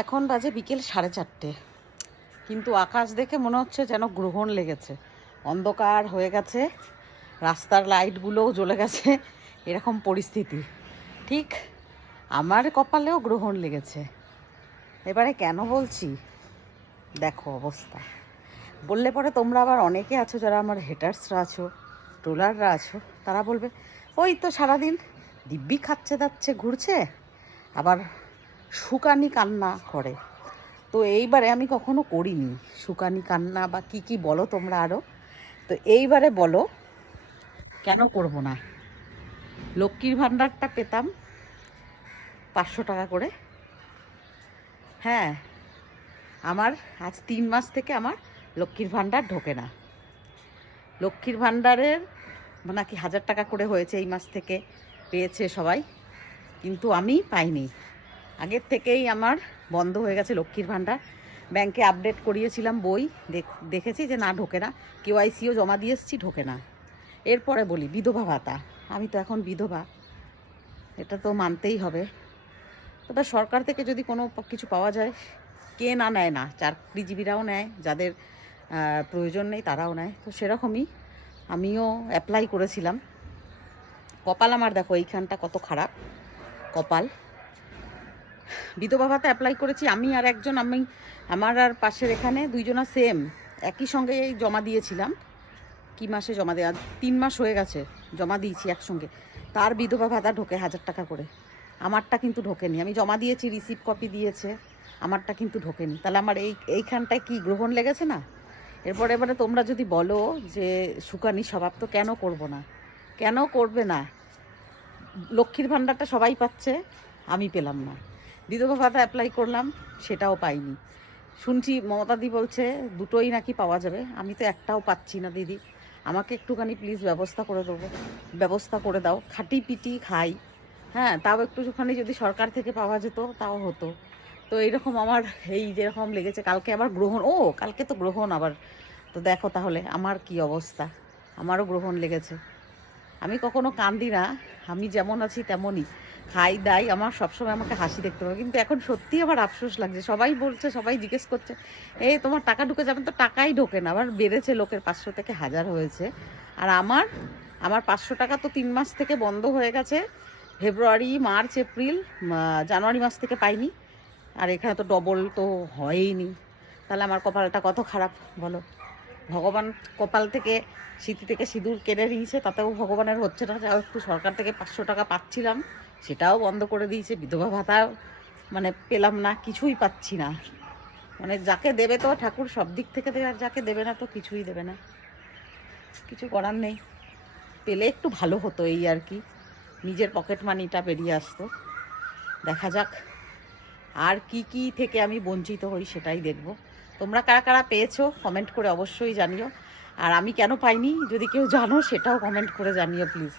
এখন বাজে বিকেল 4:30, কিন্তু আকাশ দেখে মনে হচ্ছে যেন গ্রহণ লেগেছে। অন্ধকার হয়ে গেছে, রাস্তার লাইটগুলোও জ্বলে গেছে, এরকম পরিস্থিতি। ঠিক আমার কপালেও গ্রহণ লেগেছে। এবারে কেন বলছি দেখো অবস্থা। বললে পরে তোমরা আবার অনেকে আছো, যারা আমার হেটার্সরা আছো, ট্রোলাররা আছো, তারা বলবে ওই তো সারাদিন দিব্যি খাচ্ছে দাচ্ছে ঘুরছে, আবার শুকানি কান্না করে। তো এইবারে আমি কখনো করিনি শুকানি কান্না বা কি কি বলো তোমরা আরও। তো এইবারে বলো কেন করব না। লক্ষ্মীর ভাণ্ডারটা পেতাম 500 টাকা করে। হ্যাঁ, আমার আজ 3 মাস থেকে আমার লক্ষ্মীর ভাণ্ডার ঢোকে না। লক্ষ্মীর ভাণ্ডারের নাকি 1000 টাকা করে হয়েছে, এই মাস থেকে পেয়েছে সবাই, কিন্তু আমি পাইনি। আগের থেকেই আমার বন্ধ হয়ে গেছে লক্ষ্মীর ভাণ্ডার। ব্যাংকে আপডেট করিয়েছিলাম, বই দেখেছি যে না ঢোকে না, কেওয়াইসিও জমা দিয়ে এসেছি, ঢোকে না। এরপরে বলি বিধবা ভাতা, আমি তো এখন বিধবা, এটা তো মানতেই হবে। তবে সরকার থেকে যদি কোনো কিছু পাওয়া যায়, কে না নেয় না, চাকরিজীবীরাও নেয়, যাদের প্রয়োজন নেই তারাও নেয়। তো সেরকমই আমিও অ্যাপ্লাই করেছিলাম। কপাল আমার দেখো এইখানটা কত খারাপ কপাল। বিধবা ভাতা অ্যাপ্লাই করেছি আমি আর একজন, আমার আর পাশের এখানে দুইজনা সেম একই সঙ্গে জমা দিয়েছিলাম। কি মাসে জমা দেওয়া, 3 মাস হয়ে গেছে জমা দিয়েছি একসঙ্গে। তার বিধবা ভাতা ঢোকে 1000 টাকা করে, আমারটা কিন্তু ঢোকেনি। আমি জমা দিয়েছি, রিসিভ কপি দিয়েছে, আমারটা কিন্তু ঢোকেনি। তাহলে আমার এইখানটায় কি গ্রহণ লেগেছে না? এবারে তোমরা যদি বলো যে সুকানি স্বভাব, তো কেন করব না? কেন করবে না? লক্ষ্মীর ভাণ্ডারটা সবাই পাচ্ছে, আমি পেলাম না। বিধবা ভাতা অ্যাপ্লাই করলাম, সেটাও পাইনি। শুনছি মমতাদি বলছে দুটোই নাকি পাওয়া যাবে, আমি তো একটাও পাচ্ছি না। দিদি আমাকে একটুখানি প্লিজ ব্যবস্থা করে দাও। খাটি পিটি খাই, হ্যাঁ, তাও একটুখানি যদি সরকার থেকে পাওয়া যেত তাও হতো। তো এইরকম আমার এই যেরকম লেগেছে, কালকে আবার গ্রহণ, কালকে তো গ্রহণ আবার। তো দেখো তাহলে আমার কি অবস্থা, আমারও গ্রহণ লেগেছে। আমি কখনো কান্দি না, আমি যেমন আছি তেমনই খাই দাই, আমার সবসময় আমাকে হাসি দেখতে হবে। কিন্তু এখন সত্যি আমার আফসোস লাগছে, সবাই বলছে, সবাই জিজ্ঞেস করছে এই তোমার টাকা ঢুকে যাবে, তো টাকাই ঢোকে না। আবার বেড়েছে, লোকের 500 থেকে 1000 হয়েছে, আর আমার 500 টাকা তো 3 মাস থেকে বন্ধ হয়ে গেছে। ফেব্রুয়ারি, মার্চ, এপ্রিল, জানুয়ারি মাস থেকে পাইনি, আর এখানে তো ডবল তো হয়ইনি। তাহলে আমার কপালটা কত খারাপ বলো। ভগবান কপাল থেকে, স্মৃতি থেকে সিঁদুর কেড়ে নিয়েছে, তাতেও ভগবানের হচ্ছে না। যাও একটু সরকার থেকে 500 টাকা পাচ্ছিলাম, সেটাও বন্ধ করে দিয়েছে। বিধবা ভাতা মানে পেলাম না, কিছুই পাচ্ছি না। মানে যাকে দেবে তো ঠাকুর সব দিক থেকে দেবে, আর যাকে দেবে না তো কিছুই দেবে না। কিছু করার নেই, পেলে একটু ভালো হতো এই আর কি, নিজের পকেট মানিটা বেরিয়ে আসতো। দেখা যাক আর কি কি থেকে আমি বঞ্চিত হই, সেটাই দেখব। তোমরা কারা কারা পেয়েছো কমেন্ট করে অবশ্যই জানিও, আর আমি কেন পাইনি যদি কেউ জানো সেটাও কমেন্ট করে জানিও প্লিজ।